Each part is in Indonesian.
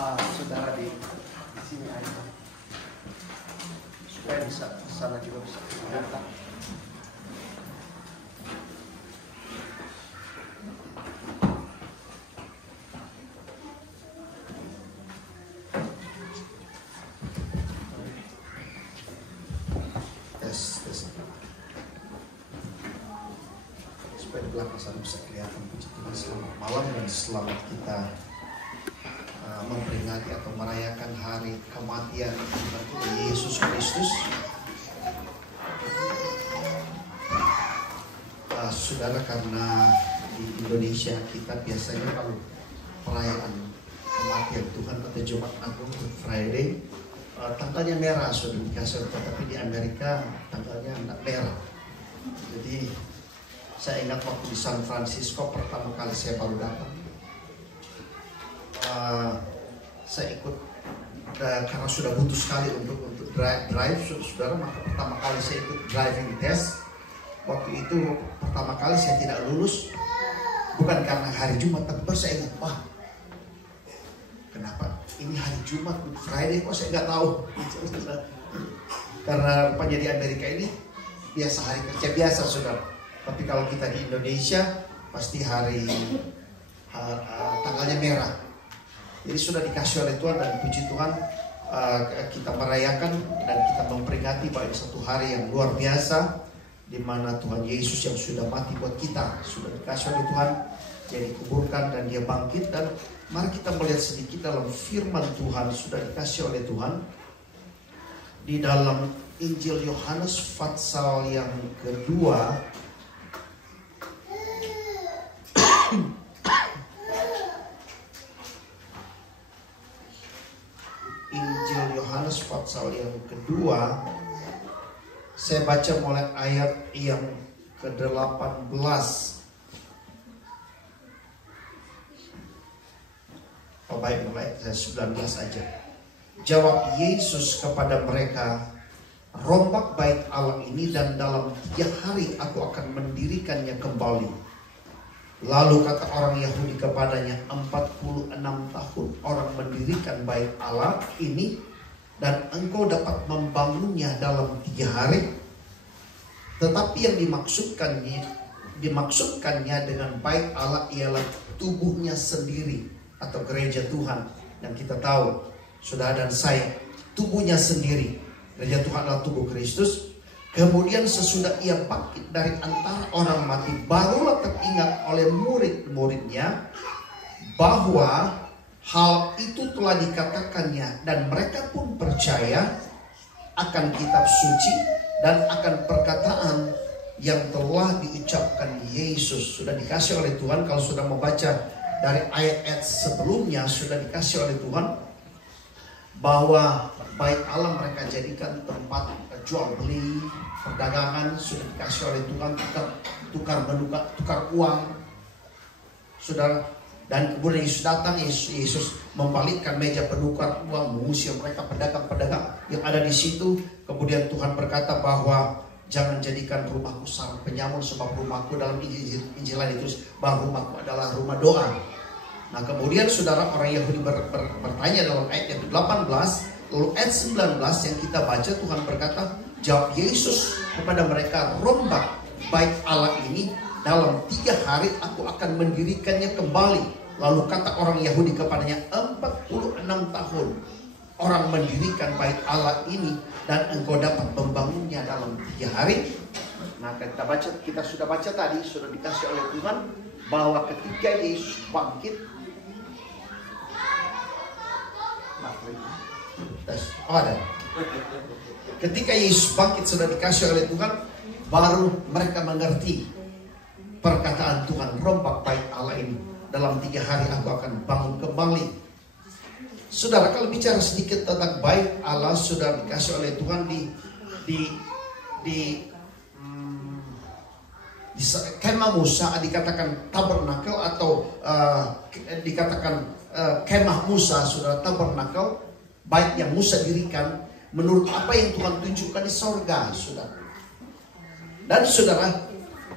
saudara di sini aja, supaya bisa sana juga bisa datang. Supaya di belakang sana bisa kelihatan. Selamat malam dan selamat kita memperingati atau merayakan hari kematian Yesus Kristus. Saudara, karena di Indonesia kita biasanya kalau perayaan kematian Tuhan atau Jumat Agung, Good Friday, tanggalnya merah sudah dikasih, tetapi di Amerika tanggalnya tidak merah. Jadi saya ingat waktu di San Francisco pertama kali saya baru datang, saya ikut karena sudah butuh sekali untuk drive, saudara, maka pertama kali saya ikut driving test. Waktu itu pertama kali saya tidak lulus, bukan karena hari Jumat, tapi baru saya ingat, wah, kenapa ini hari Jumat, Good Friday, kok saya nggak tahu. Karena rupanya di Amerika ini biasa hari kerja biasa, saudara. Tapi kalau kita di Indonesia pasti hari tanggalnya merah. Jadi sudah dikasih oleh Tuhan, dan puji Tuhan kita merayakan dan kita memperingati bahwa satu hari yang luar biasa, di mana Tuhan Yesus yang sudah mati buat kita sudah dikasih oleh Tuhan, dia dikuburkan dan dia bangkit. Dan mari kita melihat sedikit dalam firman Tuhan sudah dikasih oleh Tuhan di dalam Injil Yohanes pasal yang kedua. Injil Yohanes pasal yang kedua, saya baca mulai ayat yang ke-18. Oh baik, mulai ayat 19 aja. Jawab Yesus kepada mereka, rombak bait Allah ini dan dalam 3 hari aku akan mendirikannya kembali. Lalu kata orang Yahudi kepadanya, 46 tahun orang mendirikan bait Allah ini, dan engkau dapat membangunnya dalam 3 hari. Tetapi yang dimaksudkannya dengan bait Allah ialah tubuhnya sendiri atau gereja Tuhan. Dan kita tahu, saudara dan saya, tubuhnya sendiri, gereja Tuhan adalah tubuh Kristus. Kemudian sesudah ia bangkit dari antara orang mati, barulah teringat oleh murid-muridnya bahwa hal itu telah dikatakannya, dan mereka pun percaya akan kitab suci dan akan perkataan yang telah diucapkan Yesus. Sudah dikasih oleh Tuhan. Kalau sudah membaca dari ayat-ayat sebelumnya, sudah dikasih oleh Tuhan bahwa bait Allah mereka jadikan tempat jual beli, perdagangan. Sudah dikasih oleh Tuhan, tukar uang, saudara. Dan kemudian Yesus datang, Yesus membalikkan meja penukar uang, mengusir mereka pedagang-pedagang yang ada di situ. Kemudian Tuhan berkata bahwa jangan jadikan rumahku sarang penyamun, sebab rumahku, dalam Injil lain ditulis bahwa rumahku adalah rumah doa. Nah kemudian saudara, orang Yahudi bertanya dalam ayat yang ke-18, lalu ayat 19 yang kita baca, Tuhan berkata, jawab Yesus kepada mereka, rombak bait Allah ini dalam 3 hari aku akan mendirikannya kembali. Lalu kata orang Yahudi kepadanya, 46 tahun orang mendirikan bait Allah ini, dan engkau dapat membangunnya dalam 3 hari. Nah kita sudah baca tadi, sudah dikasih oleh Tuhan bahwa ketika Yesus bangkit, ketika Yesus bangkit sudah dikasih oleh Tuhan, baru mereka mengerti perkataan Tuhan, rombak bait Allah ini dalam 3 hari aku akan bangun kembali. Saudara, kalau bicara sedikit tentang bait Allah sudah dikasih oleh Tuhan di kemah Musa, dikatakan tabernakel atau dikatakan kemah Musa, saudara, tabernakel, bait yang Musa dirikan menurut apa yang Tuhan tunjukkan di sorga, saudara. Dan saudara,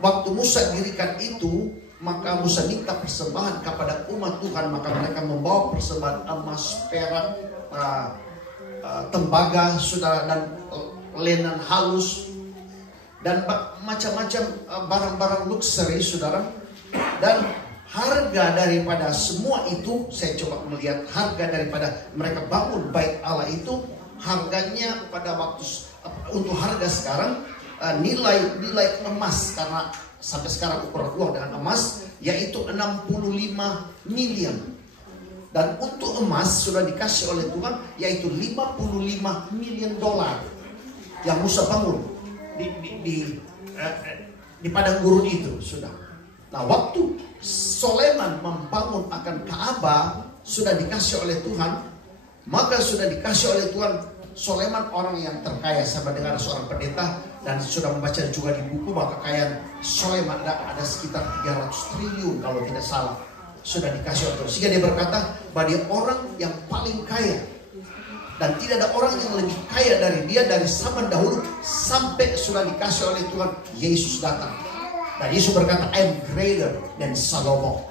waktu Musa dirikan itu, maka Musa minta persembahan kepada umat Tuhan, maka mereka membawa persembahan emas, perak, tembaga, saudara, dan lenan halus, dan macam-macam barang-barang luxury, saudara. Dan harga daripada semua itu, saya coba melihat harga daripada mereka bangun bait Allah itu, harganya pada waktu untuk harga sekarang, nilai emas, karena sampai sekarang ukuran uang dengan emas yaitu 65 miliar. Dan untuk emas sudah dikasih oleh Tuhan yaitu 55 miliar dolar yang Musa bangun di padang gurun itu, sudah. Nah, waktu Soleman membangun akan Ka'bah sudah dikasih oleh Tuhan, maka sudah dikasih oleh Tuhan. Soleman orang yang terkaya, sama dengan seorang pendeta, dan sudah membaca juga di buku bahwa kekayaan Soleman ada sekitar 300 triliun kalau tidak salah, sudah dikasih oleh Tuhan. Sehingga dia berkata bahwa dia orang yang paling kaya, dan tidak ada orang yang lebih kaya dari dia dari zaman dahulu sampai sudah dikasih oleh Tuhan. Yesus datang dan Yesus berkata, I am greater than Solomon.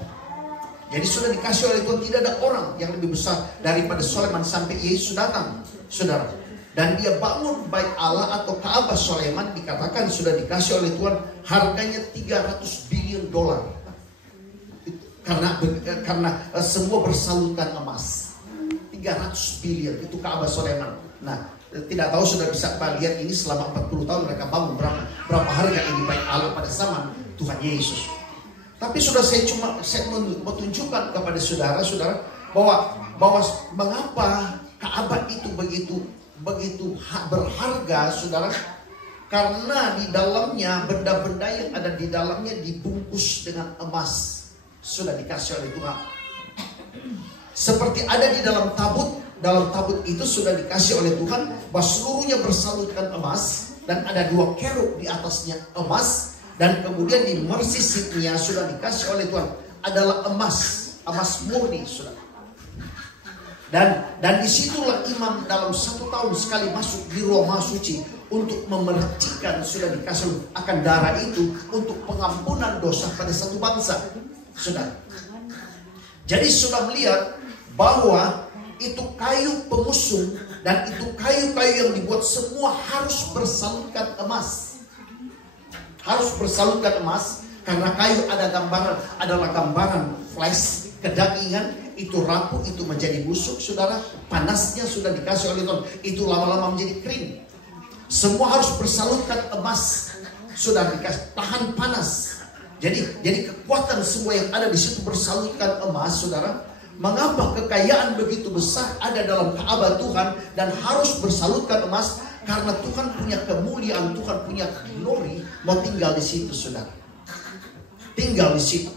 Jadi sudah dikasih oleh Tuhan, tidak ada orang yang lebih besar daripada Soleman sampai Yesus datang, saudara. Dan dia bangun bait Allah atau Ka'bah Soleman, dikatakan sudah dikasih oleh Tuhan, harganya 300 bilion dolar. Karena semua bersalutan emas. 300 bilion itu Ka'bah Soleman. Nah, tidak tahu sudah bisa lihat ini selama 40 tahun mereka bangun, berapa harga ini bait Allah pada zaman Tuhan Yesus. Tapi sudah saya mau tunjukkan kepada saudara-saudara bahwa mengapa Ka'bah itu begitu berharga, saudara, karena di dalamnya benda-benda yang ada di dalamnya dibungkus dengan emas, sudah dikasih oleh Tuhan. Seperti ada di dalam tabut itu sudah dikasih oleh Tuhan bahwa seluruhnya bersalutkan emas, dan ada 2 kerub di atasnya emas, dan kemudian di mercy seat-nya sudah dikasih oleh Tuhan adalah emas murni, saudara. Dan disitulah imam dalam 1 tahun sekali masuk di ruang maha suci untuk memercikan, sudah dikasih akan darah itu untuk pengampunan dosa pada satu bangsa, saudara. Jadi sudah melihat bahwa itu kayu pengusung dan itu kayu-kayu yang dibuat semua harus bersalutkan emas. Harus bersalutkan emas karena kayu adalah gambaran flesh, kedagingan, itu rapuh, itu menjadi busuk, saudara. Panasnya sudah dikasih oleh Tuhan, itu lama-lama menjadi kering. Semua harus bersalutkan emas, sudah dikasih tahan panas. Jadi kekuatan semua yang ada di situ bersalutkan emas, saudara. Mengapa kekayaan begitu besar ada dalam Ka'bah Tuhan dan harus bersalutkan emas? Karena Tuhan punya kemuliaan, Tuhan punya glory, mau tinggal di situ, saudara. Tinggal di situ.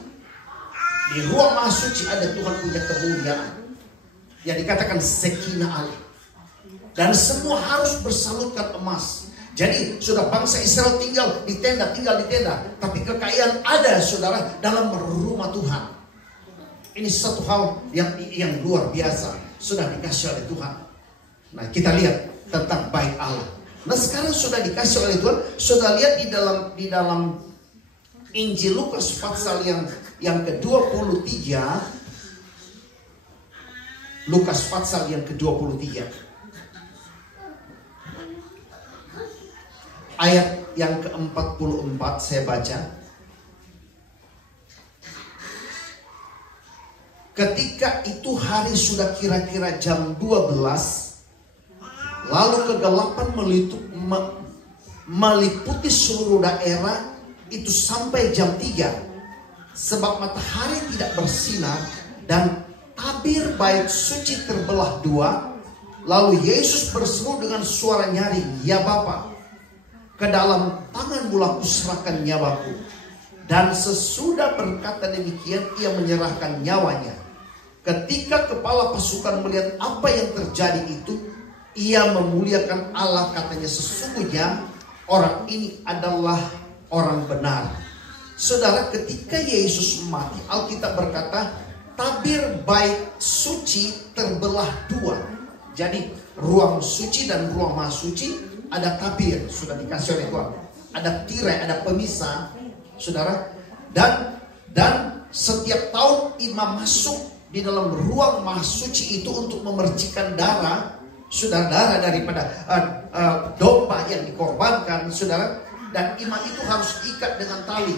Di ruang maha suci ada Tuhan punya kemuliaan yang dikatakan Shekinah Allah. Dan semua harus bersalutkan emas. Jadi sudah bangsa Israel tinggal di tenda. Tapi kekayaan ada, saudara, dalam rumah Tuhan. Ini satu hal yang luar biasa, sudah dikasih oleh Tuhan. Nah, kita lihat tentang bait Allah. Nah, sekarang sudah dikasih oleh Tuhan. Sudah lihat di dalam Injil Lukas pasal yang ke-23. Lukas pasal yang ke-23. Ayat yang ke-44 saya baca. Ketika itu hari sudah kira-kira jam 12, lalu kegelapan meliputi seluruh daerah itu sampai jam 3, sebab matahari tidak bersinar dan tabir bait suci terbelah 2. Lalu Yesus berseru dengan suara nyaring, "Ya Bapa, ke dalam tangan-Mu aku serahkan nyawaku." Dan sesudah berkata demikian, ia menyerahkan nyawanya. Ketika kepala pasukan melihat apa yang terjadi itu, ia memuliakan Allah, katanya, "Sesungguhnya orang ini adalah orang benar." Saudara, ketika Yesus mati, Alkitab berkata tabir bait suci terbelah 2. Jadi ruang suci dan ruang maha suci ada tabir, sudah dikasih oleh Tuhan. Ada tirai, ada pemisah, saudara. Dan setiap tahun imam masuk di dalam ruang maha suci itu untuk memercikan darah, saudara, darah daripada domba yang dikorbankan, saudara. Dan imam itu harus ikat dengan tali,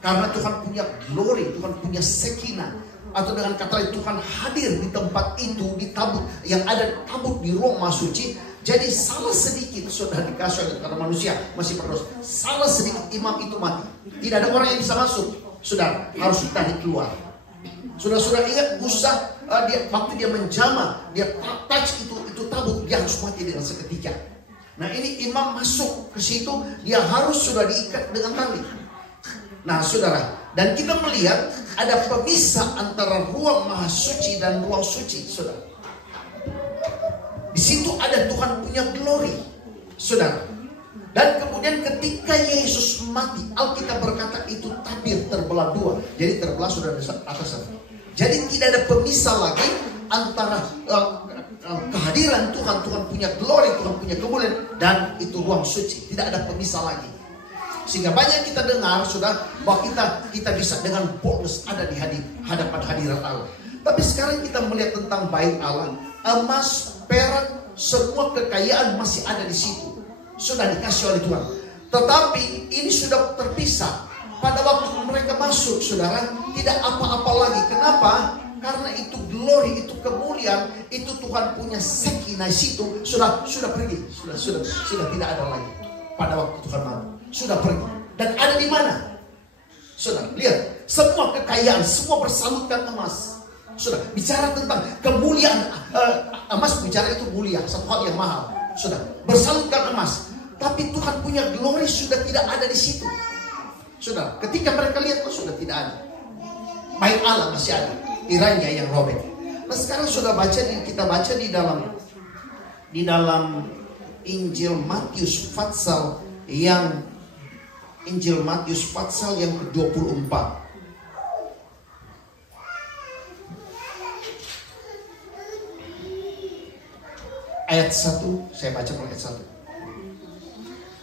karena Tuhan punya glory, Tuhan punya sekinah, atau dengan kata lain Tuhan hadir di tempat itu, di tabut yang ada tabut di ruang maha suci. Jadi salah sedikit sudah dikasih oleh karena manusia masih berdosa, salah sedikit imam itu mati, tidak ada orang yang bisa masuk, sudah harus ditarik keluar. Sudah ingat Musa, waktu dia menjamah, dia touch itu tabut, dia harus mati dengan seketika. Nah ini imam masuk ke situ, dia harus sudah diikat dengan tali. Nah saudara, dan kita melihat ada pemisah antara ruang maha suci dan ruang suci, saudara. Di situ ada Tuhan punya glory, saudara. Dan kemudian ketika Yesus mati, Alkitab berkata itu tabir terbelah dua. Jadi terbelah sudah di atas sana. Jadi tidak ada pemisah lagi antara kehadiran Tuhan, Tuhan punya glory, Tuhan punya kemuliaan, dan itu ruang suci. Tidak ada pemisah lagi. Sehingga banyak kita dengar, sudah, bahwa kita bisa dengan boldness ada di hadapan hadirat Allah. Tapi sekarang kita melihat tentang bait Allah, emas, perak, semua kekayaan masih ada di situ. Sudah dikasih oleh Tuhan. Tetapi ini sudah terpisah. Pada waktu mereka masuk, saudara, tidak apa-apa lagi. Kenapa? Karena itu glory, itu kemuliaan, itu Tuhan punya sekinah situ sudah pergi, sudah tidak ada lagi. Pada waktu Tuhan mati, sudah pergi. Dan ada di mana? Sudah lihat, semua kekayaan, semua bersalutkan emas. Sudah bicara tentang kemuliaan, emas bicara itu mulia, satu hal yang mahal. Sudah bersalutkan emas, tapi Tuhan punya glory sudah tidak ada di situ. Sudah, ketika mereka lihat sudah tidak ada. Bait Allah masih ada, tiranya yang robek. Nah sekarang sudah kita baca di dalam Injil Matius pasal yang ke-24. Ayat 1, saya baca ayat 1.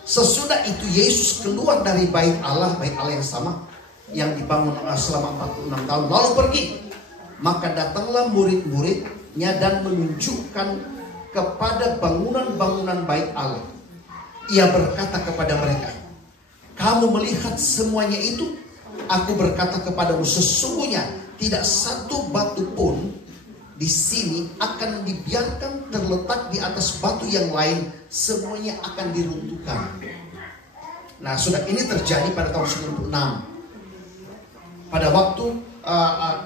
Sesudah itu Yesus keluar dari bait Allah yang sama, yang dibangun selama 46 tahun, lalu pergi. Maka datanglah murid-muridnya dan menunjukkan kepada bangunan-bangunan bait Allah. Ia berkata kepada mereka, kamu melihat semuanya itu? Aku berkata kepadamu, sesungguhnya tidak satu batu pun di sini akan dibiarkan terletak di atas batu yang lain, semuanya akan diruntuhkan. Nah, sudah ini terjadi pada tahun 96. Pada waktu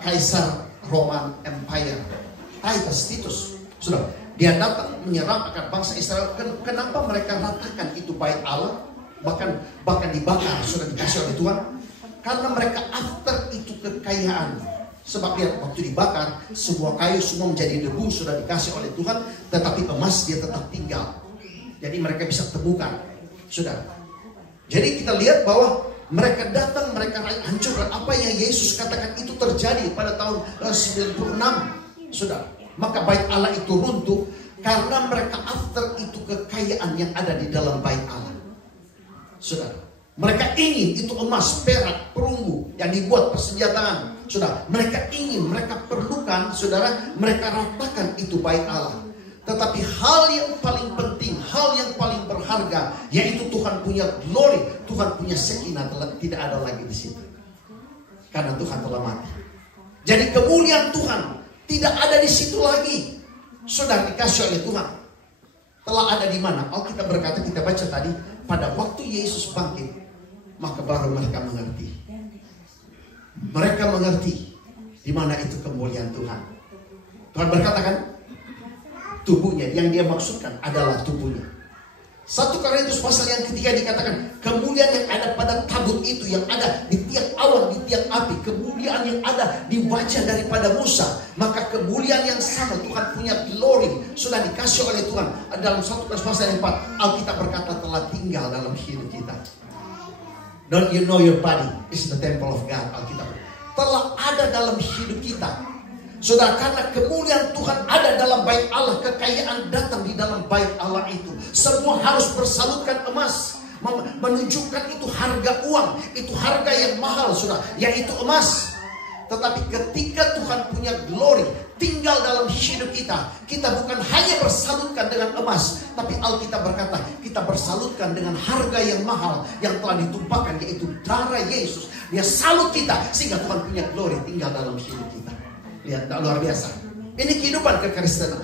Kaisar Roman Empire, Titus, sudah dia datang menyerang akan bangsa Israel. Kenapa mereka ratakan itu bait Allah, bahkan dibakar, sudah dikasih oleh Tuhan? Karena mereka after itu kekayaan. Sebab lihat, waktu dibakar, semua kayu semua menjadi debu, sudah dikasih oleh Tuhan, tetapi emas dia tetap tinggal. Jadi mereka bisa temukan, sudah. Jadi kita lihat bahwa mereka datang, mereka hancurkan apa yang Yesus katakan itu terjadi pada tahun 96, sudah. Maka bait Allah itu runtuh karena mereka after itu kekayaan yang ada di dalam bait Allah, sudah. Mereka ingin itu emas, perak, perunggu yang dibuat persenjataan. Sudah, mereka ingin, mereka perlukan, saudara, mereka ratakan itu bait Allah. Tetapi hal yang paling penting, hal yang paling berharga, yaitu Tuhan punya glory, Tuhan punya sekinah, tidak ada lagi di situ. Karena Tuhan telah mati. Jadi kemuliaan Tuhan tidak ada di situ lagi. Sudah dikasih oleh Tuhan. Telah ada di mana? Alkitab berkata, kita baca tadi, pada waktu Yesus bangkit, maka baru mereka mengerti. Mereka mengerti di mana itu kemuliaan Tuhan. Tuhan berkata kan, tubuhnya yang dia maksudkan adalah tubuhnya. 1 Korintus pasal yang ketiga dikatakan, kemuliaan yang ada pada tabut itu, yang ada di tiang awan, di tiang api, kemuliaan yang ada di wajah daripada Musa, maka kemuliaan yang sama Tuhan punya glory sudah dikasih oleh Tuhan. Dalam 1 Korintus pasal yang 4, Alkitab berkata telah tinggal dalam hidup kita. Don't you know your body is the temple of God? Alkitab telah ada dalam hidup kita. Saudara, karena kemuliaan Tuhan ada dalam bait Allah, kekayaan datang di dalam bait Allah itu. Semua harus bersalutkan emas, menunjukkan itu harga uang, itu harga yang mahal, saudara, yaitu emas. Tetapi ketika Tuhan punya glory tinggal dalam hidup kita, kita bukan hanya bersalutkan dengan emas, tapi Alkitab berkata kita bersalutkan dengan harga yang mahal yang telah ditumpahkan, yaitu darah Yesus. Dia salut kita sehingga Tuhan punya glory tinggal dalam hidup kita. Lihat, luar biasa. Ini kehidupan kekristenan.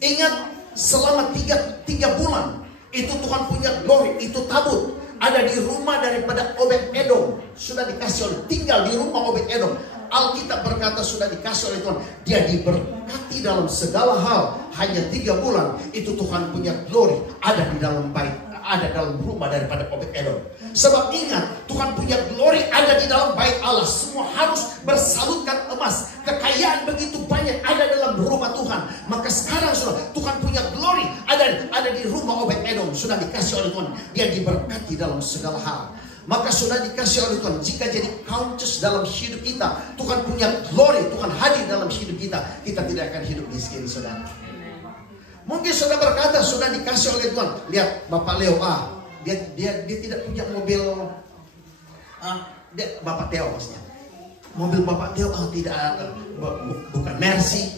Ingat, selama tiga bulan itu Tuhan punya glory, itu tabut ada di rumah daripada Obed-Edom, sudah dikasih oleh, tinggal di rumah Obed-Edom. Alkitab berkata sudah dikasih oleh Tuhan, dia diberkati dalam segala hal. Hanya 3 bulan itu Tuhan punya glory ada di dalam bait, ada dalam rumah daripada Obed-Edom. Sebab ingat, Tuhan punya glory ada di dalam bait Allah. Semua harus bersalutkan emas. Kekayaan begitu banyak ada dalam rumah Tuhan. Maka sekarang sudah Tuhan punya glory ada di rumah Obed-Edom. Sudah dikasih oleh Tuhan, dia diberkati dalam segala hal. Maka sudah dikasih oleh Tuhan, jika jadi conscious dalam hidup kita, Tuhan punya glory, Tuhan hadir dalam hidup kita, kita tidak akan hidup miskin, saudara. Mungkin saudara berkata sudah dikasih oleh Tuhan. Lihat Bapak Leo dia tidak punya mobil. Bapak Theo maksudnya. Mobil Bapak Theo tidak ada, bukan Mercy,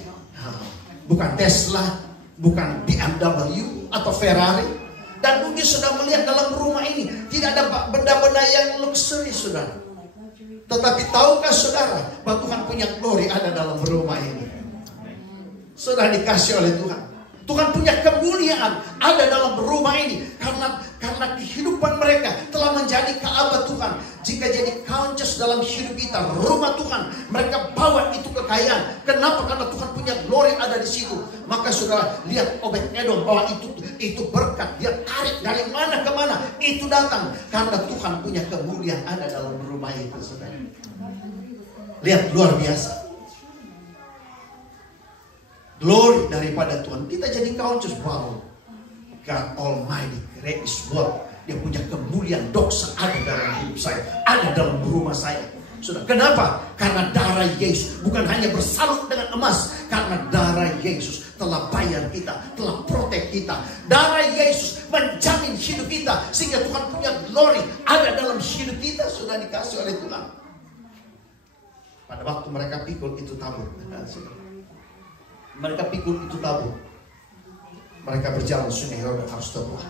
bukan Tesla, bukan BMW atau Ferrari. Dan mungkin sudah melihat dalam rumah ini tidak ada benda-benda yang luxury, saudara. Tetapi tahukah saudara bahwa Tuhan punya glory ada dalam rumah ini? Sudah dikasih oleh Tuhan. Tuhan punya kemuliaan ada dalam rumah ini karena kehidupan mereka telah menjadi Ka'bah Tuhan. Jika jadi conscious dalam hidup kita, rumah Tuhan, mereka bawa itu kekayaan. Kenapa? Karena Tuhan punya glory ada di situ. Maka saudara lihat Obed-Edom bahwa itu berkat, dia tarik dari mana ke mana itu datang karena Tuhan punya kemuliaan ada dalam rumah itu, saudara. Lihat, luar biasa. Glory daripada Tuhan. Kita jadi conscious bahwa God Almighty great is what. Dia punya kemuliaan, doksa ada dalam hidup saya, ada dalam rumah saya. Sudah, kenapa? Karena darah Yesus. Bukan hanya bersalut dengan emas, karena darah Yesus telah bayar kita, telah protek kita. Darah Yesus menjamin hidup kita sehingga Tuhan punya glory ada dalam hidup kita. Sudah dikasih oleh Tuhan. Pada waktu mereka pikul itu tabur. Mereka pikul itu tabur. Mereka berjalan sungai Yordan harus terbang.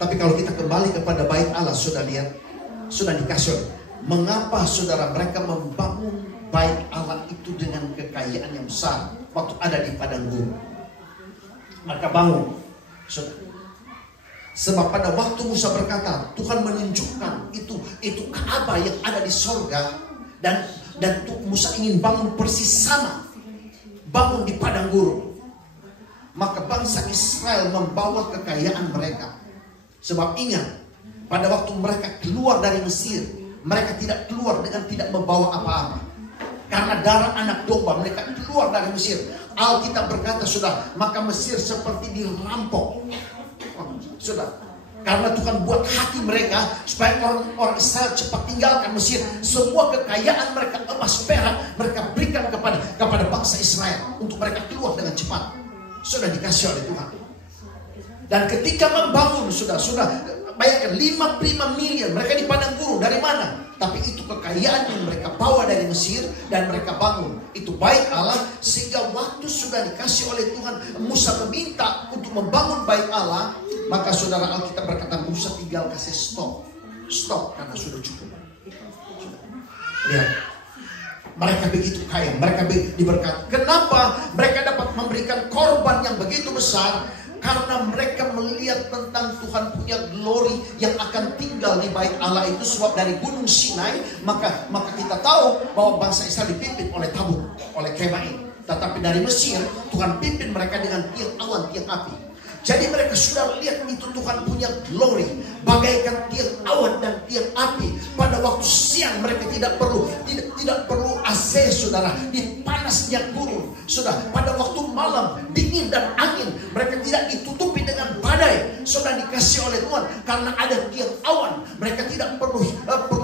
Tapi kalau kita kembali kepada bait Allah, sudah lihat, sudah dikasih. Mengapa saudara mereka membangun bait Allah itu dengan kekayaan yang besar waktu ada di padang gurun? Mereka bangun, saudara. Sebab pada waktu Musa berkata, Tuhan menunjukkan itu Ka'bah yang ada di sorga, dan Musa ingin bangun persis sama, bangun di padang gurun. Maka bangsa Israel membawa kekayaan mereka. Sebab ingat, pada waktu mereka keluar dari Mesir, mereka tidak keluar dengan tidak membawa apa-apa. Karena darah anak domba mereka keluar dari Mesir. Alkitab berkata, sudah, maka Mesir seperti dirampok. Sudah, karena Tuhan buat hati mereka supaya orang Israel cepat tinggalkan Mesir. Semua kekayaan mereka, emas, perak, mereka berikan kepada bangsa Israel untuk mereka keluar dengan cepat. Sudah dikasih oleh Tuhan. Dan ketika membangun, sudah bayangkan 55 miliar mereka di padang gurun. Dari mana? Tapi itu kekayaan yang mereka bawa dari Mesir dan mereka bangun. Itu bait Allah, sehingga waktu sudah dikasih oleh Tuhan, Musa meminta untuk membangun bait Allah. Maka saudara, Alkitab berkata Musa tinggal kasih stop karena sudah cukup. Lihat, mereka begitu kaya, mereka diberkati. Kenapa mereka dapat memberikan korban yang begitu besar? Karena mereka melihat tentang Tuhan punya glory yang akan tinggal di bait Allah itu. Sebab dari gunung Sinai, maka kita tahu bahwa bangsa Israel dipimpin oleh tabut, oleh kemah ini. Tetapi dari Mesir, Tuhan pimpin mereka dengan tiang awan, tiang api. Jadi mereka sudah lihat itu Tuhan punya glory bagaikan tiang awan dan tiang api. Pada waktu siang mereka tidak perlu AC, saudara, di panasnya gurun. Sudah, pada waktu malam dingin dan angin, mereka tidak ditutupi dengan badai. Sudah dikasih oleh Tuhan karena ada tiang awan. Mereka tidak perlu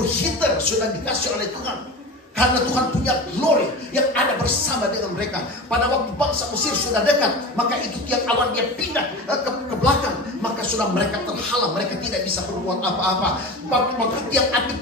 heater, sudah dikasih oleh Tuhan. Karena Tuhan punya glory yang ada bersama dengan mereka. Pada waktu bangsa Mesir sudah dekat, maka itu tiang awan dia pindah ke belakang. Maka sudah mereka terhalang, mereka tidak bisa berbuat apa-apa. Maka tiang api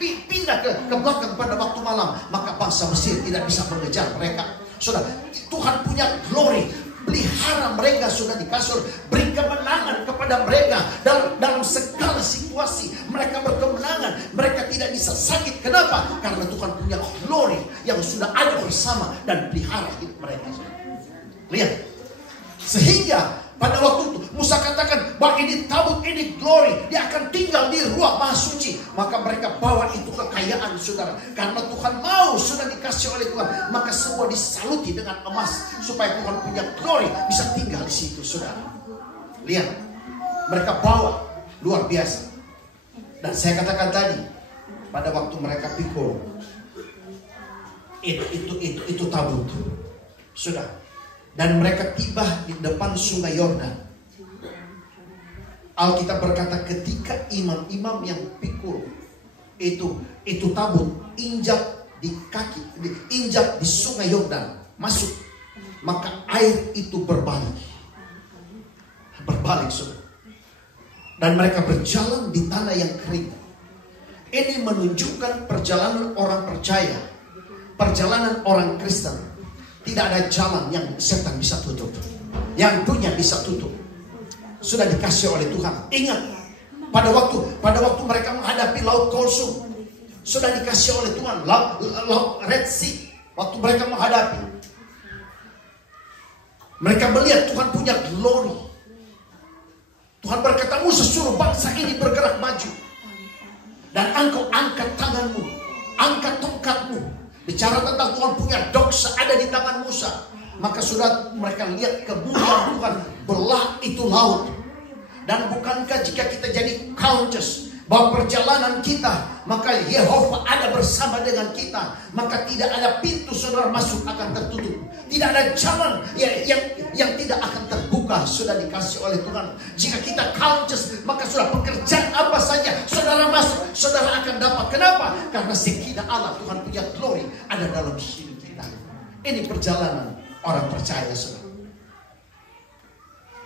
pindah ke belakang pada waktu malam, maka bangsa Mesir tidak bisa mengejar mereka. Sudah, Tuhan punya glory, pelihara mereka sudah di kasur, beri kemenangan kepada mereka dalam segala situasi. Mereka berkemenangan, mereka tidak bisa sakit. Kenapa? Karena Tuhan punya glory yang sudah ada bersama dan pelihara hidup mereka. Lihat, sehingga pada waktu itu Musa katakan bahwa ini tabut, ini glory, dia akan tinggal di ruang maha suci. Maka mereka bawa itu kekayaan, saudara. Karena Tuhan mau, sudah dikasih oleh Tuhan, maka semua disaluti dengan emas supaya Tuhan punya glory bisa tinggal di situ, saudara. Lihat, mereka bawa luar biasa. Dan saya katakan tadi, pada waktu mereka pikul itu tabut, sudah. Dan mereka tiba di depan sungai Yordan. Alkitab berkata ketika imam-imam yang pikul itu tabut injak di kaki, injak di sungai Yordan, masuk, maka air itu berbalik, saudara. Dan mereka berjalan di tanah yang kering. Ini menunjukkan perjalanan orang percaya, perjalanan orang Kristen. Tidak ada jalan yang setan bisa tutup, yang punya bisa tutup. Sudah dikasih oleh Tuhan. Ingat, pada waktu mereka menghadapi laut Kulsum, sudah dikasih oleh Tuhan laut Red Sea. Waktu mereka menghadapi, mereka melihat Tuhan punya glory. Tuhan berkata, Musa suruh bangsa ini bergerak maju, dan engkau angkat tanganmu, angkat tongkatmu. Bicara tentang Tuhan punya doksa ada di tangan Musa. Maka sudah mereka lihat kemuliaan Tuhan belah itu laut. Dan bukankah jika kita jadi conscious bahwa perjalanan kita, maka Yehova ada bersama dengan kita, maka tidak ada pintu saudara masuk akan tertutup. Tidak ada jalan yang tidak akan terbuka, sudah dikasih oleh Tuhan. Jika kita conscious, maka sudah pekerjaan apa saja saudara masuk, saudara akan dapat. Kenapa? Karena sekitar Allah, Tuhan punya glory ada dalam hidup kita. Ini perjalanan orang percaya, saudara.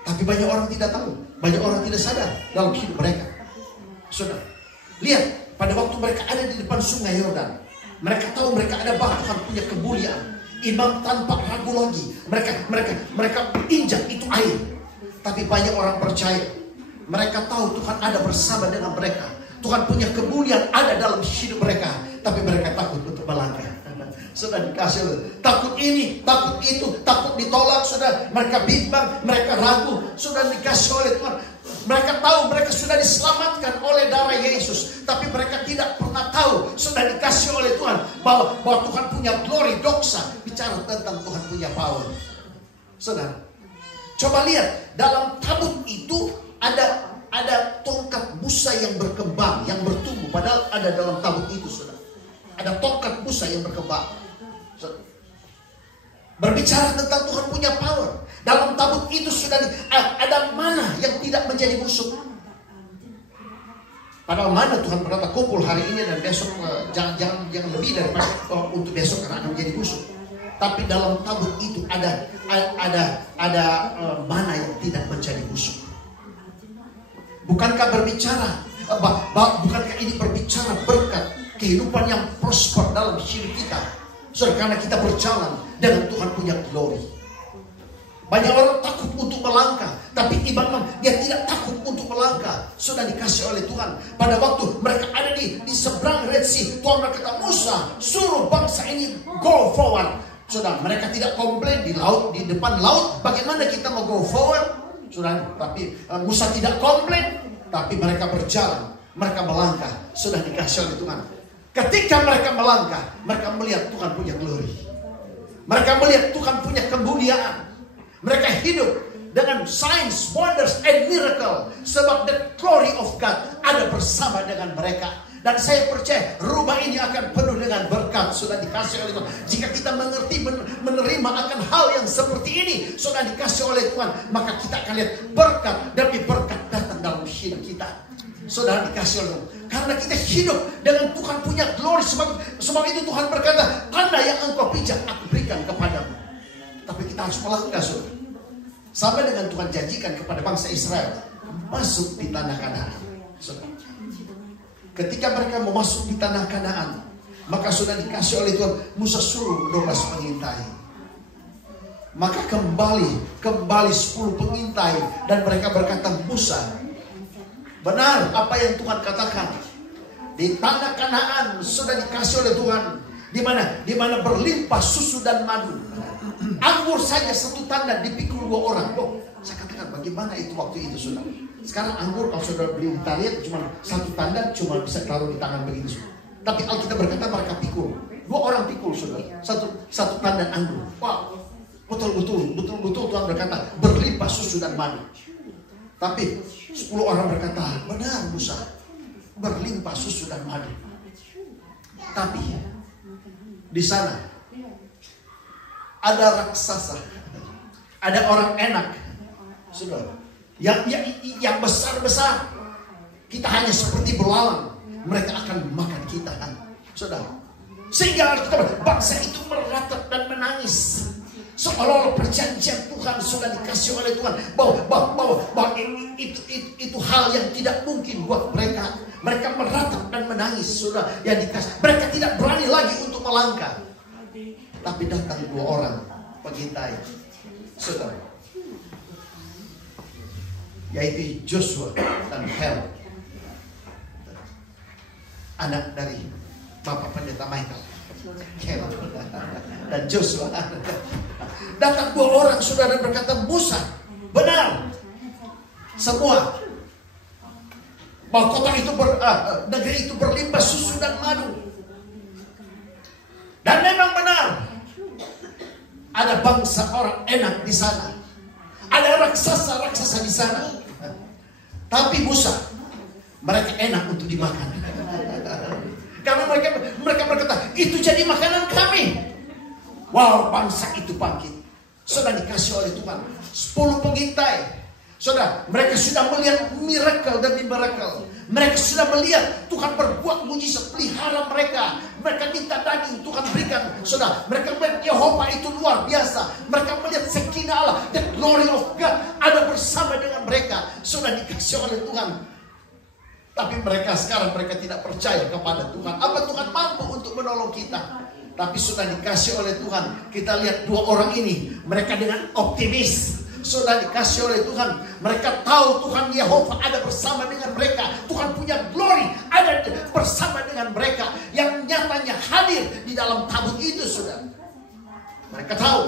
Tapi banyak orang tidak tahu, banyak orang tidak sadar dalam hidup mereka. Saudara, lihat pada waktu mereka ada di depan sungai Yordan, mereka tahu mereka ada bahwa Tuhan punya kemuliaan. Imam tanpa ragu lagi, mereka injak itu air. Tapi banyak orang percaya, mereka tahu Tuhan ada bersama dengan mereka, Tuhan punya kemuliaan ada dalam hidup mereka, tapi mereka takut untuk melangkah. Sudah dikasih, takut ini, takut itu, takut ditolak. Sudah mereka bimbang, mereka ragu. Sudah dikasih oleh Tuhan. Mereka tahu mereka sudah diselamatkan oleh darah Yesus, tapi mereka tidak pernah tahu sudah dikasih oleh Tuhan bahwa Tuhan punya glory, doksa. Bicara tentang Tuhan punya power. Saudara, coba lihat dalam tabut itu ada tongkat busa yang berkembang, yang bertumbuh. Padahal ada dalam tabut itu, saudara. Ada tongkat busa yang berkembang. Berbicara tentang Tuhan punya power. Dalam tabut itu sudah ada mana yang tidak menjadi busuk. Padahal mana Tuhan berkata kumpul hari ini dan besok jangan lebih daripada untuk besok karena akan menjadi busuk. Tapi dalam tabut itu ada mana yang tidak menjadi busuk. Bukankah berbicara? Bukankah ini berbicara berkat kehidupan yang prosper dalam hidup kita? Saudara, karena kita berjalan dengan Tuhan punya glory. Banyak orang takut untuk melangkah, tapi imam dia tidak takut untuk melangkah. Sudah dikasih oleh Tuhan. Pada waktu mereka ada di seberang Red Sea, Tuhan berkata, Musa suruh bangsa ini go forward. Sudah, mereka tidak komplain di laut, di depan laut. Bagaimana kita mau go forward? Sudah, tapi Musa tidak komplain, tapi mereka berjalan, mereka melangkah. Sudah dikasih oleh Tuhan. Ketika mereka melangkah, mereka melihat Tuhan punya glory. Mereka melihat Tuhan punya kemuliaan. Mereka hidup dengan signs, wonders, and miracle. Sebab the glory of God ada bersama dengan mereka. Dan saya percaya rumah ini akan penuh dengan berkat. Sudah dikasih oleh Tuhan. Jika kita mengerti, menerima akan hal yang seperti ini, sudah dikasih oleh Tuhan, maka kita akan lihat berkat demi berkat datang dalam hidup kita. Sudah dikasih oleh Tuhan. Karena kita hidup dengan Tuhan punya glory. Sebab itu Tuhan berkata, tanda yang engkau pijak aku berikan kepadamu. Tapi kita harus melangkah, saudara. Sama dengan Tuhan janjikan kepada bangsa Israel masuk di tanah Kanaan. Ketika mereka mau masuk di tanah Kanaan, maka sudah dikasih oleh Tuhan, Musa suruh 12 pengintai. Maka kembali 10 pengintai, dan mereka berkata, Musa, benar apa yang Tuhan katakan. Di tanah Kanaan sudah dikasih oleh Tuhan, di mana berlimpah susu dan madu. Anggur saja 1 tandan dipikul 2 orang. Oh, saya katakan bagaimana itu waktu itu, saudara. Sekarang anggur kalau saudara beli di Italia cuma 1 tandan, cuma bisa taruh di tangan begitu. Tapi Alkitab berkata mereka pikul. 2 orang pikul, saudara. Satu tandan anggur. Wow, betul Tuhan berkata berlimpah susu dan madu. Tapi 10 orang berkata, benar Musa, berlimpah susu dan madu. Tapi di sana ada raksasa, ada orang enak, saudara, yang besar-besar. Kita hanya seperti belalang, mereka akan makan kita, saudara. Sehingga bangsa itu meratap dan menangis, seolah-olah perjanjian Tuhan sudah dikasih oleh Tuhan, bahwa itu hal yang tidak mungkin buat mereka. Mereka meratap dan menangis, saudara, yang dikasih. Mereka tidak berani lagi untuk melangkah. Tapi datang 2 orang pengintai, saudara, yaitu Joshua dan Caleb, anak dari Bapak Pendeta Michael. Caleb dan Joshua. Datang 2 orang, saudara, berkata, Musa, benar semua bahwa kota itu negeri itu berlimpah susu dan madu. Dan memang benar, ada bangsa orang enak di sana, ada raksasa di sana. Tapi Musa, mereka enak untuk dimakan. Karena mereka berkata, itu jadi makanan kami. Wow, bangsa itu bangkit. Sudah dikasih oleh Tuhan 10 pengintai. Saudara, mereka sudah melihat miracle demi miracle. Mereka sudah melihat Tuhan berbuat mujizat, pelihara mereka. Mereka minta daging, Tuhan berikan. Saudara, mereka melihat Yehova itu luar biasa. Mereka melihat Shekinah Allah, the glory of God ada bersama dengan mereka. Sudah dikasih oleh Tuhan. Tapi mereka sekarang tidak percaya kepada Tuhan. Apa Tuhan mampu untuk menolong kita? Tapi sudah dikasih oleh Tuhan. Kita lihat 2 orang ini, mereka dengan optimis. Sudah dikasih oleh Tuhan. Mereka tahu Tuhan Yehova ada bersama dengan mereka. Tuhan punya glory ada bersama dengan mereka, yang nyatanya hadir di dalam tabut itu, saudara. Mereka tahu,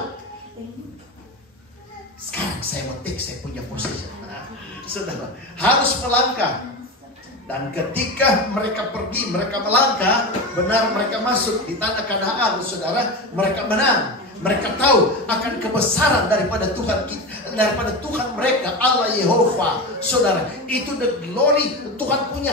sekarang saya mau take saya punya posisi. Saudara, harus melangkah. Dan ketika mereka pergi, mereka melangkah, benar mereka masuk di tanah Kanaan, saudara, mereka menang. Mereka tahu akan kebesaran daripada Tuhan mereka, Allah Yehova, saudara. Itu the glory. Tuhan punya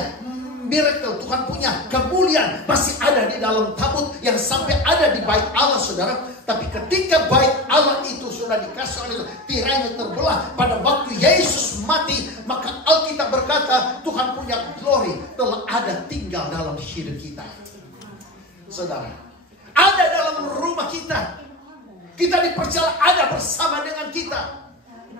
miracle, Tuhan punya kemuliaan masih ada di dalam tabut yang sampai ada di bait Allah, saudara. Tapi ketika bait Allah itu sudah dikasih oleh tirainya terbelah pada waktu Yesus mati, maka Alkitab berkata Tuhan punya glory telah ada tinggal dalam hidup kita, saudara. Ada dalam rumah kita. Kita dipercaya ada bersama dengan kita.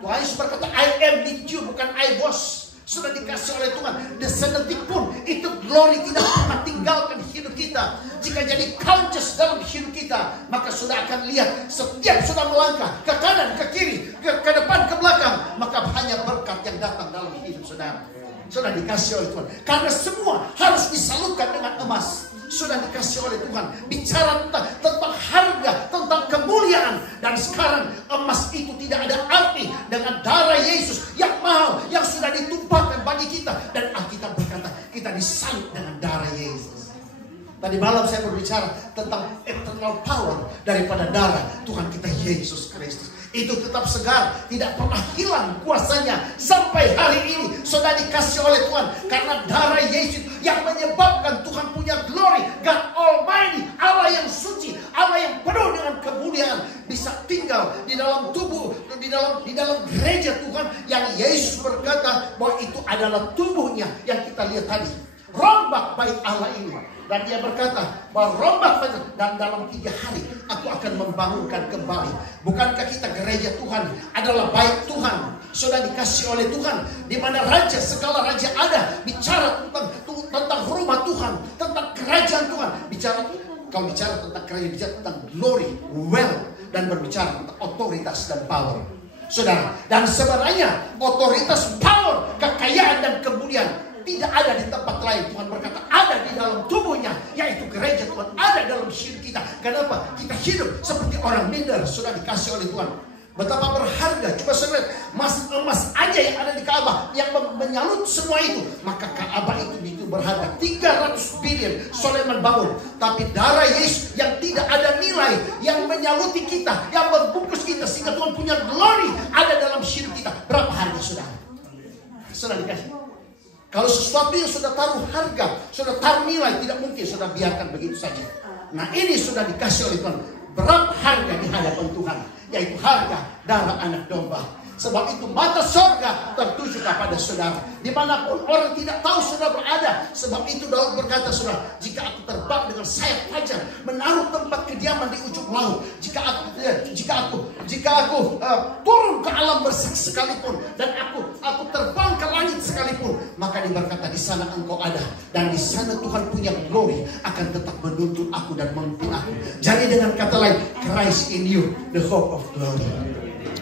Tuhan Yesus berkata, I am with you, bukan I was. Sudah dikasih oleh Tuhan. Dan sedetik pun itu glory tidak pernah tinggalkan hidup kita. Jika jadi conscious dalam hidup kita, maka sudah akan lihat setiap sudah melangkah ke kanan, ke kiri, ke depan, ke belakang, maka hanya berkat yang datang dalam hidup saudara. Sudah dikasih oleh Tuhan. Karena semua harus disalurkan dengan emas. Sudah dikasih oleh Tuhan. Bicara tentang harga, tentang kemuliaan. Dan sekarang emas itu tidak ada arti dengan darah Yesus yang mahal, yang sudah ditumpahkan bagi kita. Dan Alkitab berkata kita disalib dengan darah Yesus. Tadi malam saya berbicara tentang eternal power daripada darah Tuhan kita Yesus Kristus. Itu tetap segar, tidak pernah hilang kuasanya sampai hari ini. Sudah dikasih oleh Tuhan karena darah Yesus yang menyebabkan Tuhan punya glory. God Almighty, Allah yang suci, Allah yang penuh dengan kemuliaan, bisa tinggal di dalam tubuh, di dalam gereja Tuhan yang Yesus berkata bahwa itu adalah tubuhnya yang kita lihat tadi. rombak bait Allah ini. Dan dia berkata bahwa rombak bait, dan dalam 3 hari aku akan membangunkan kembali. Bukankah kita gereja Tuhan adalah bait Tuhan, sudah dikasih oleh Tuhan, di mana raja, segala raja ada, bicara tentang rumah Tuhan, tentang kerajaan Tuhan, kalau bicara tentang kerajaan, bicara tentang glory, wealth, dan berbicara tentang otoritas dan power. Saudara, dan sebenarnya otoritas, power, kekayaan dan kemuliaan tidak ada di tempat lain. Tuhan berkata ada di dalam tubuhnya, yaitu gereja Tuhan, ada dalam hidup kita. Kenapa? Kita hidup seperti orang minder, sudah dikasih oleh Tuhan. Betapa berharga. Coba saudara, emas aja yang ada di Ka'bah yang menyalut semua itu. Maka Ka'bah itu berharga 300 billion. Sulaiman bangun, tapi darah Yesus yang tidak ada nilai, yang menyaluti kita, yang membungkus kita sehingga Tuhan punya glory ada dalam hidup kita. Berapa harga saudara? Sudah dikasih. Kalau sesuatu yang sudah taruh harga, sudah taruh nilai, tidak mungkin sudah biarkan begitu saja. Nah, ini sudah dikasih oleh Tuhan. Berapa harga di hadapan Tuhan? Yaitu harga darah anak domba. Sebab itu mata surga tertuju kepada saudara. Dimanapun orang tidak tahu saudara berada. Sebab itu Daud berkata, saudara, jika aku terbang dengan sayap fajar, menaruh tempat kediaman di ujung laut, jika aku turun ke alam bersih sekalipun, dan aku terbang ke langit sekalipun, maka diberkata di sana engkau ada, dan di sana Tuhan punya glory akan tetap menuntun aku dan memimpin aku. Jadi dengan kata lain, Christ in you, the hope of glory.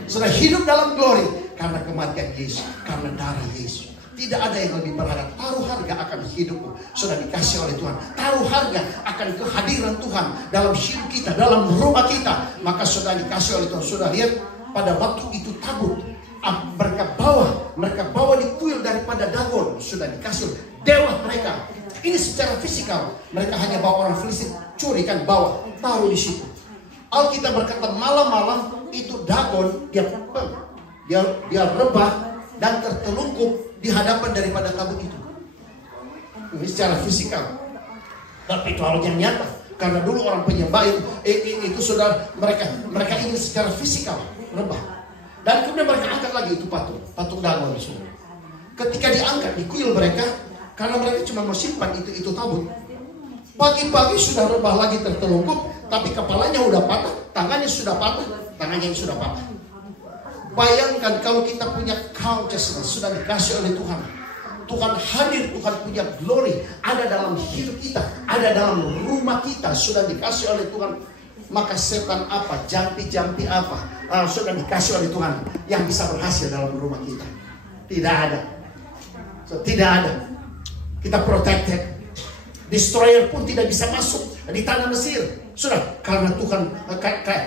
Sudah hidup dalam glory karena kematian Yesus, karena darah Yesus. Tidak ada yang lebih berharga. Taruh harga akan hidupmu, sudah dikasih oleh Tuhan. Taruh harga akan kehadiran Tuhan dalam hidup kita, dalam rumah kita, maka sudah dikasih oleh Tuhan. Sudah lihat pada waktu itu tabut mereka bawa di kuil daripada Dagon, sudah dikasih dewa mereka. Ini secara fisikal, mereka hanya bawa orang Filistin, curi kan, bawa, taruh di situ. Alkitab berkata malam-malam itu Dagon dia rebah dan tertelungkup di hadapan daripada tabut itu. Ini secara fisikal. Tapi itu hal yang nyata, karena dulu orang penyembah itu saudara, mereka ingin secara fisikal rebah. Dan kemudian mereka angkat lagi itu patung Dagon. Ketika diangkat di kuil mereka, karena mereka cuma mau simpan itu tabut. Pagi-pagi sudah rebah lagi tertelungkup, tapi kepalanya udah patah, tangannya sudah patah. Bayangkan kalau kita punya consciousness, sudah dikasih oleh Tuhan. Tuhan hadir, Tuhan punya glory, ada dalam hidup kita, ada dalam rumah kita, sudah dikasih oleh Tuhan. Maka setan apa, jampi-jampi apa, sudah dikasih oleh Tuhan yang bisa berhasil dalam rumah kita. Tidak ada. Tidak ada. Kita protected. Destroyer pun tidak bisa masuk di tanah Mesir. Sudah, karena Tuhan,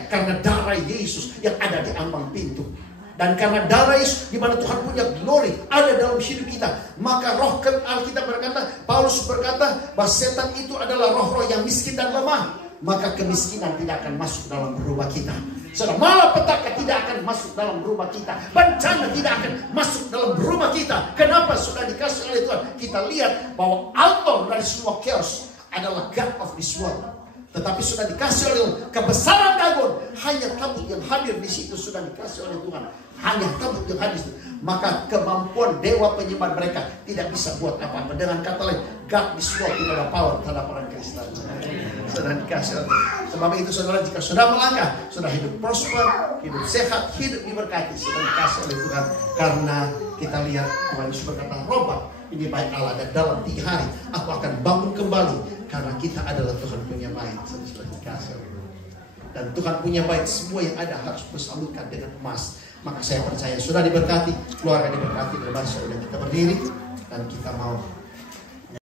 karena darah Yesus yang ada di ambang pintu. Dan karena darah Yesus, di mana Tuhan punya glory ada dalam hidup kita, maka roh, Alkitab berkata, Paulus berkata bahwa setan itu adalah roh-roh yang miskin dan lemah. Maka kemiskinan tidak akan masuk dalam rumah kita. Saudara, malapetaka tidak akan masuk dalam rumah kita. Bencana tidak akan masuk dalam rumah kita. Kenapa? Sudah dikasih oleh Tuhan. Kita lihat bahwa author dari semua chaos adalah God of this world. Tetapi sudah dikasih oleh Tuhan. Kebesaran Dagon, hanya tabut yang hadir di situ sudah dikasih oleh Tuhan. Hanya tabut yang hadir. Maka kemampuan dewa penyembah mereka tidak bisa buat apa-apa. Dengan kata lain, God this world tidak ada power terhadap orang Kristen. Sudah dikasih oleh Tuhan. Sebab itu saudara, jika sudah melangkah, sudah hidup prosper, hidup sehat, hidup diberkati, sudah dikasih oleh Tuhan. Karena kita lihat Tuhan Yesus berkata, rombak ini bait Allah, dan dalam 3 hari aku akan bangun kembali. Karena kita adalah Tuhan punya bait, sudah dikasih oleh Tuhan. Dan Tuhan punya bait, semua yang ada harus bersalutkan dengan emas. Maka saya percaya sudah diberkati, keluarga diberkati, berbahasa. Sudah kita berdiri dan kita mau